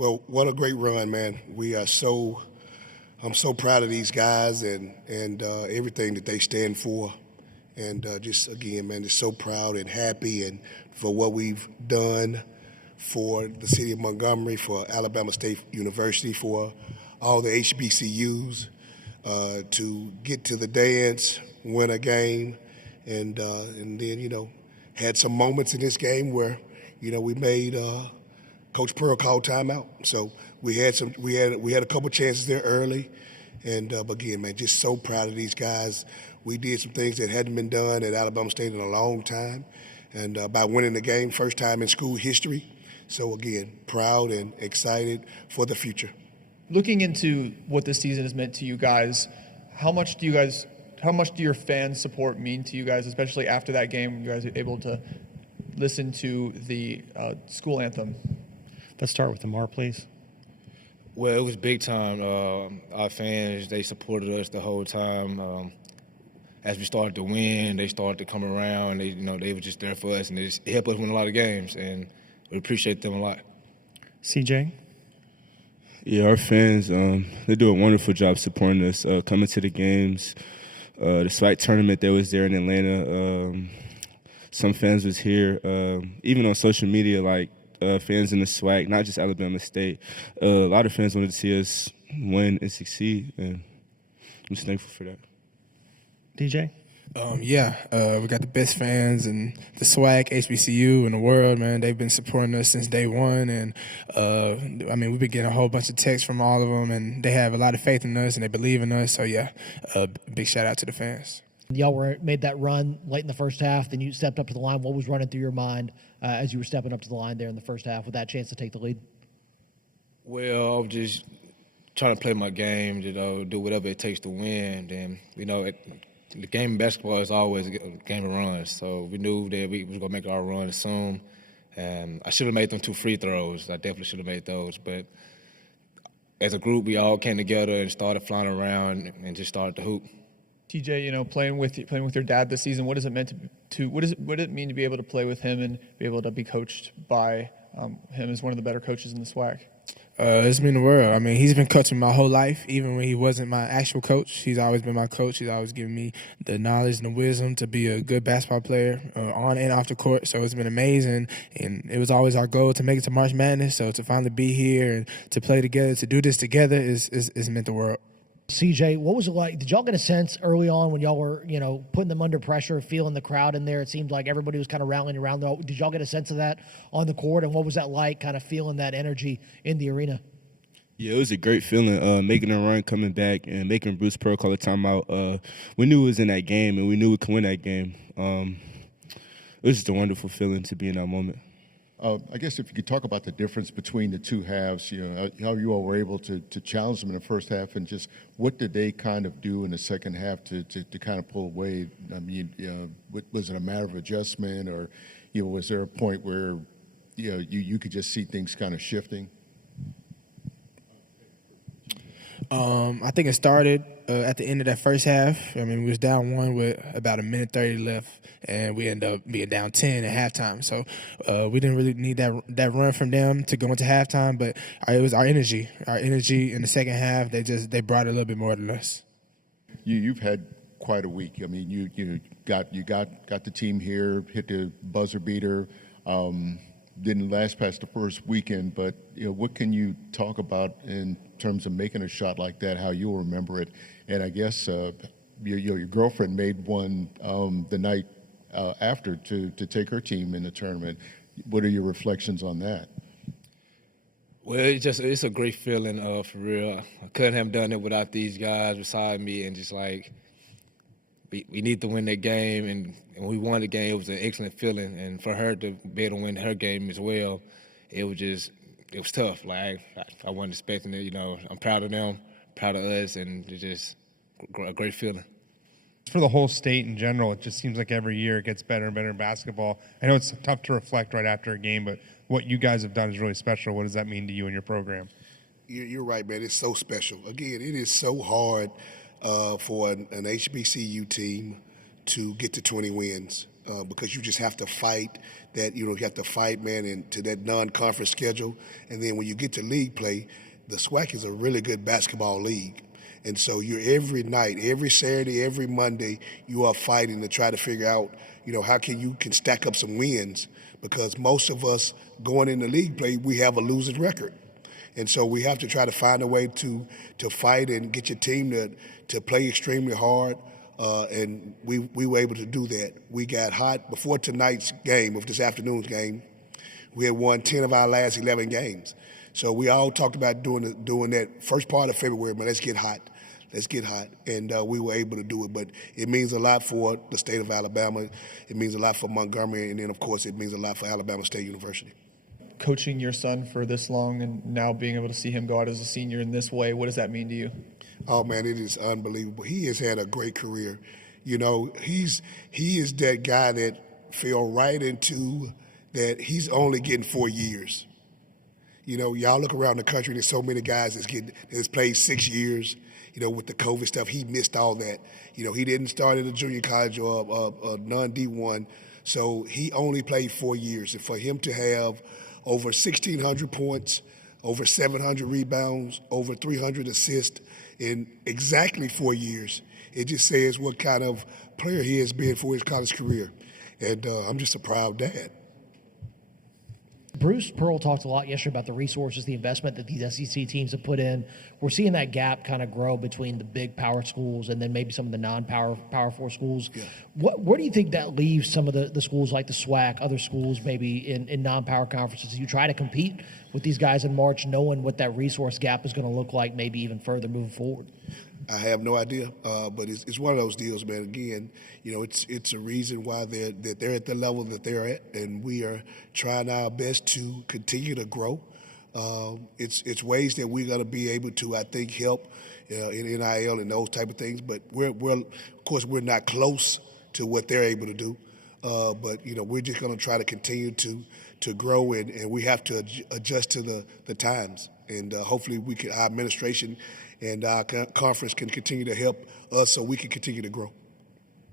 Well, what a great run, man. I'm so proud of these guys and everything that they stand for. And just, again, man, just so proud and happy and for what we've done for the city of Montgomery, for Alabama State University, for all the HBCUs, to get to the dance, win a game, and then, had some moments in this game where, we made Coach Pearl call timeout. So we had a couple chances there early, and but again, man, just so proud of these guys. We did some things that hadn't been done at Alabama State in a long time, and by winning the game, first time in school history. So again, proud and excited for the future. Looking into what this season has meant to you guys, how much do your fans' support mean to you guys, especially after that game? You guys are able to listen to the school anthem. Let's start with Amar, please. Well, it was big time. Our fans, they supported us the whole time. As we started to win, they started to come around. They were just there for us, and it helped us win a lot of games, and we appreciate them a lot. CJ? Yeah, our fans, they do a wonderful job supporting us, coming to the games. The SWAC tournament that was there in Atlanta, some fans was here. Even on social media, like fans in the SWAC, not just Alabama State. A lot of fans wanted to see us win and succeed, and I'm just thankful for that. DJ? We got the best fans in the SWAC, HBCU in the world, man. They've been supporting us since day one, and we've been getting a whole bunch of texts from all of them, and they have a lot of faith in us, and they believe in us. So, big shout out to the fans. Y'all made that run late in the first half, then you stepped up to the line. What was running through your mind as you were stepping up to the line there in the first half with that chance to take the lead? Well, I was just trying to play my game, do whatever it takes to win. And, the game of basketball is always a game of runs, so we knew that we was going to make our run soon. And I should have made them 2 free throws. I definitely should have made those. But as a group, we all came together and started flying around and just started to hoop. TJ, playing with your dad this season, what does it mean what does it mean to be able to play with him and be able to be coached by him as one of the better coaches in the SWAC? It's mean the world. He's been coaching my whole life, even when he wasn't my actual coach. He's always been my coach. He's always given me the knowledge and the wisdom to be a good basketball player on and off the court. So it's been amazing, and it was always our goal to make it to March Madness. So to finally be here and to play together, to do this together is meant the world. CJ, what was it like? Did y'all get a sense early on when y'all were, putting them under pressure, feeling the crowd in there? It seemed like everybody was kind of rallying around. Did y'all get a sense of that on the court, and what was that like, kind of feeling that energy in the arena? Yeah, it was a great feeling, making a run, coming back, and making Bruce Pearl call a timeout. We knew it was in that game, and we knew we could win that game. It was just a wonderful feeling to be in that moment. I guess if you could talk about the difference between the two halves, how you all were able to challenge them in the first half, and just what did they kind of do in the second half to kind of pull away? Was it a matter of adjustment, or was there a point where you could just see things kind of shifting? I think it started at the end of that first half. We was down 1 with about 1:30 left, and we ended up being down 10 at halftime. So we didn't really need that run from them to go into halftime, but it was our energy. Our energy in the second half, they brought it a little bit more than us. You've had quite a week. You got the team here, hit the buzzer beater. Didn't last past the first weekend, but what can you talk about in terms of making a shot like that, how you'll remember it? And I guess your girlfriend made one the night after to take her team in the tournament. What are your reflections on that? Well, it's a great feeling, for real. I couldn't have done it without these guys beside me, and just like we need to win that game, and when we won the game, it was an excellent feeling. And for her to be able to win her game as well, it was tough. Like I wasn't expecting it. I'm proud of them, proud of us, and it's just a great feeling. For the whole state in general, it just seems like every year it gets better and better in basketball. I know it's tough to reflect right after a game, but what you guys have done is really special. What does that mean to you and your program? You're right, man. It's so special. Again, it is so hard for an HBCU team to get to 20 wins. because you just have to fight that, you have to fight, man, into that non-conference schedule. And then when you get to league play, the SWAC is a really good basketball league. And so you're every night, every Saturday, every Monday, you are fighting to try to figure out, how you can stack up some wins, because most of us going into league play, we have a losing record. And so we have to try to find a way to fight and get your team to play extremely hard. And we were able to do that. We got hot before tonight's game, of this afternoon's game. We had won 10 of our last 11 games. So we all talked about doing that first part of February, man, let's get hot. And we were able to do it. But it means a lot for the state of Alabama. It means a lot for Montgomery. And then, of course, it means a lot for Alabama State University. Coaching your son for this long and now being able to see him go out as a senior in this way, what does that mean to you? Oh, man, it is unbelievable. He has had a great career. He is that guy that fell right into that he's only getting 4 years. Y'all look around the country, there's so many guys that's played 6 years. With the COVID stuff, he missed all that. He didn't start at a junior college or a non-D1, so he only played 4 years. And for him to have over 1,600 points, over 700 rebounds, over 300 assists in exactly 4 years, it just says what kind of player he has been for his college career. And I'm just a proud dad. Bruce Pearl talked a lot yesterday about the resources, the investment that these SEC teams have put in. We're seeing that gap kind of grow between the big power schools and then maybe some of the non-power four schools. Yeah. Where do you think that leaves some of the schools like the SWAC, other schools maybe in non-power conferences? You try to compete with these guys in March, knowing what that resource gap is going to look like, maybe even further moving forward. I have no idea, but it's one of those deals, man. Again, it's a reason why they're at the level that they're at, and we are trying our best to continue to grow. It's ways that we're going to be able to, I think, help in NIL and those type of things. But we're of course we're not close to what they're able to do. But we're just going to try to continue to grow, and we have to adjust to the times. And hopefully our administration and our conference can continue to help us so we can continue to grow.